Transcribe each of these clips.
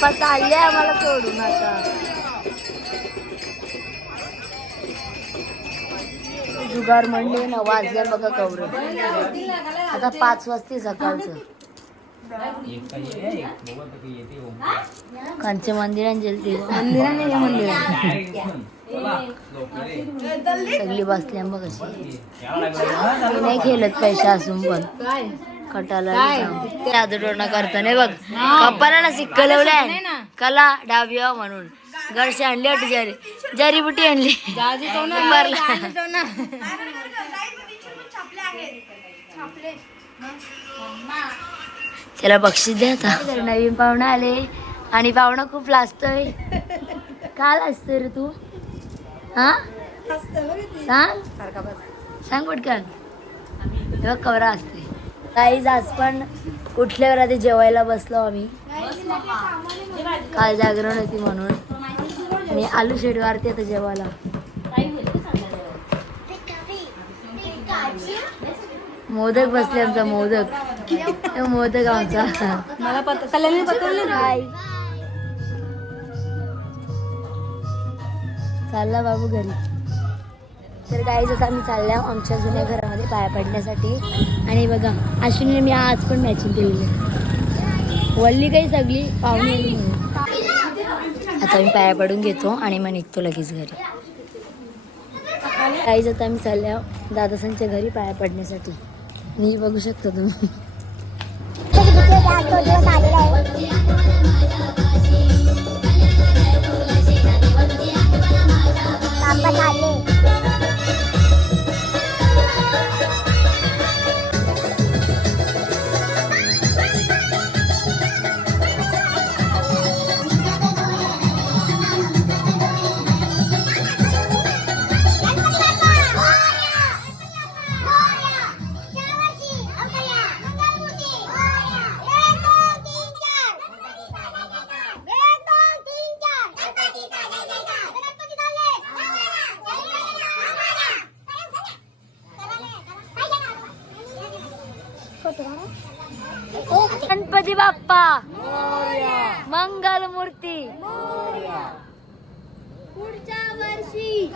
पप्पा चालले आम्हाला सोडून आता. जुगार म्हणले ना वाजल्या बघा कवर. आता पाच वाजते सकाळचं. गेलते मंदिराने हे मंदिर सगळी बसल्या बघ. अशी नाही खेळत पैसा असून पण. कटाला जादूटोना करता नाही बघ. कप्पाला ना शिकलवलाय कला डाव्या म्हणून. गडशी आणली वाटते जरी. जरीबुटी आणली. मारला. त्याला बक्षीस द्या आता. तर नवीन पाहुणा आले. आणि पाहुणा खूप लाजतोय. का लाजतोय रे तू? हा? सांग. सांग पटकन. तेव्हा कवरा असते काहीच आज पण कुठल्यावर आधी जेवायला बसलो आम्ही? काल जागरण होती म्हणून. आणि आलू शेडवारती आता जेवायला. मोदक बसले आमचा मोदक. मोदक आमचा. मला पत कल्याणी पतवली हाय चालला बाबू घरी. तर काही आता आम्ही चालल्या आमच्या जुन्या घरामध्ये पाया पडण्यासाठी. आणि बघा अश्विनीने मी आज पण मॅचिंग केलेली आहे. वल्ली काही सगळी पाहुणे आता मी पाया पडून घेतो आणि मग निघतो लगेच घरी. काहीच आता आम्ही चालल्या दादासांच्या घरी पाया पडण्यासाठी. मी बघू शकता तुम्ही. गणपती बाप्पा. मंगल मूर्ती. पुढच्या वर्षी.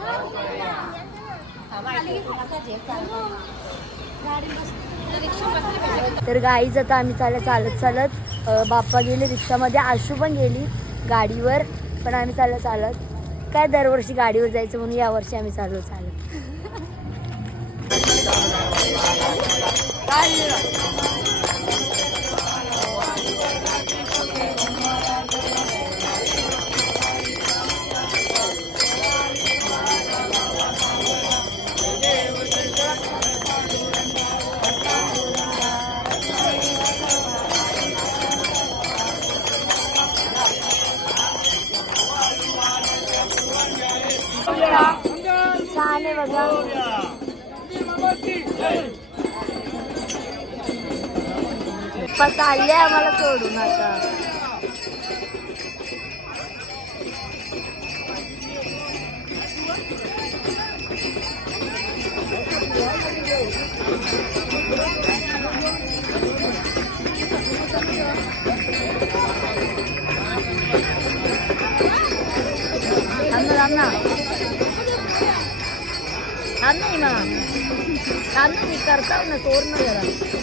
तर गाईच आता आम्ही चालत चालत चालत बाप्पा गेले रिक्षामध्ये आशू पण गेली गाडीवर पण आम्ही चालत चालत काय दरवर्षी गाडीवर जायचं म्हणून या वर्षी आम्ही चाललो चालत. छान आहे बघा. चालले आम्हाला सोडून आता थांब ना थांब ना थांब नाही मग थांब ना मी करता ना सोड ना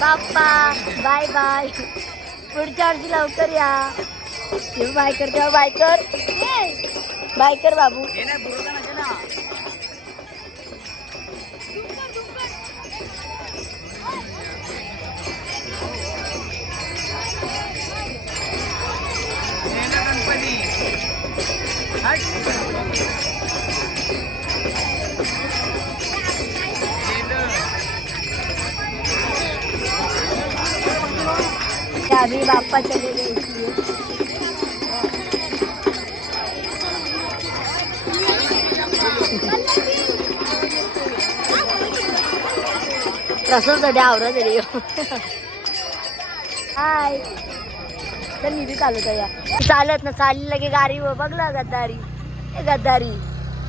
बाप्पा. Bye bye. पुढच्या वर्षी लवकर या. तेव्हा बाय कर तेव्हा बाय कर. बाय कर बाबू. अभी बाप्पा चले गए इसलिए प्रसादसाठी आवरा तरी हाय तर निधी चालू आहे या चालत ना चालली लगे गाडी बघला गद्दारी. ए गद्दारी.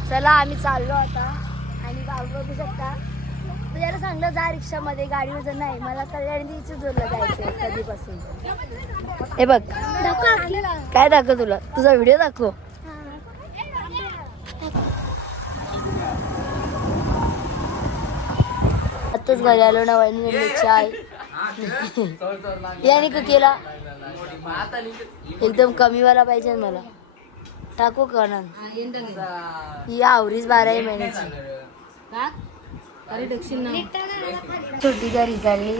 चला आम्ही चाललो आता. आणि बाबू बघू शकता. तुझ्याला सांगलं जा रिक्षामध्ये गाडीवर जर नाही. मला सगळ्यांनी जोडलं जायचं कधीपासून. हे बघ. काय दाखव तुला? तुझा व्हिडिओ दाखव. आताच घरी आलो ना वहिनी चाय याने का केला? एकदम कमीवाला पाहिजे मला. टाकू का ना? ही आवरीच बाराही महिन्याची. छोटी घरी चालली.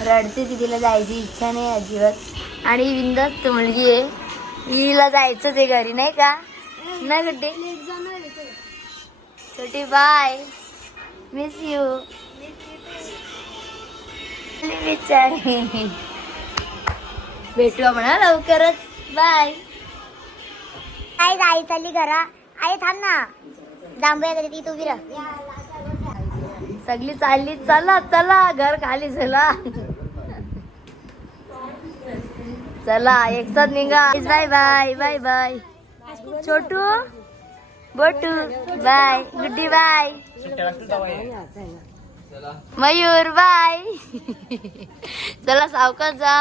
रडते ती तिला जायची इच्छा नाही अजिबात. आणि बिंदास्त मुलगी आहे. हिला जायचंच आहे घरी नाही का? ना गुड्डे छोटी बाय. मिस यू बिचारी भेटू म्हणा लवकरच. बाय आई आई चालली घरा. आई थांब ना. जांभूया कधी ती तू विरा सगळी चालली चला चला घर खाली चला. चला एक साथ निघा. Bye bye bye bye Chhotu Botu bye Guddi bye Mayur bye चला सावकाश जा.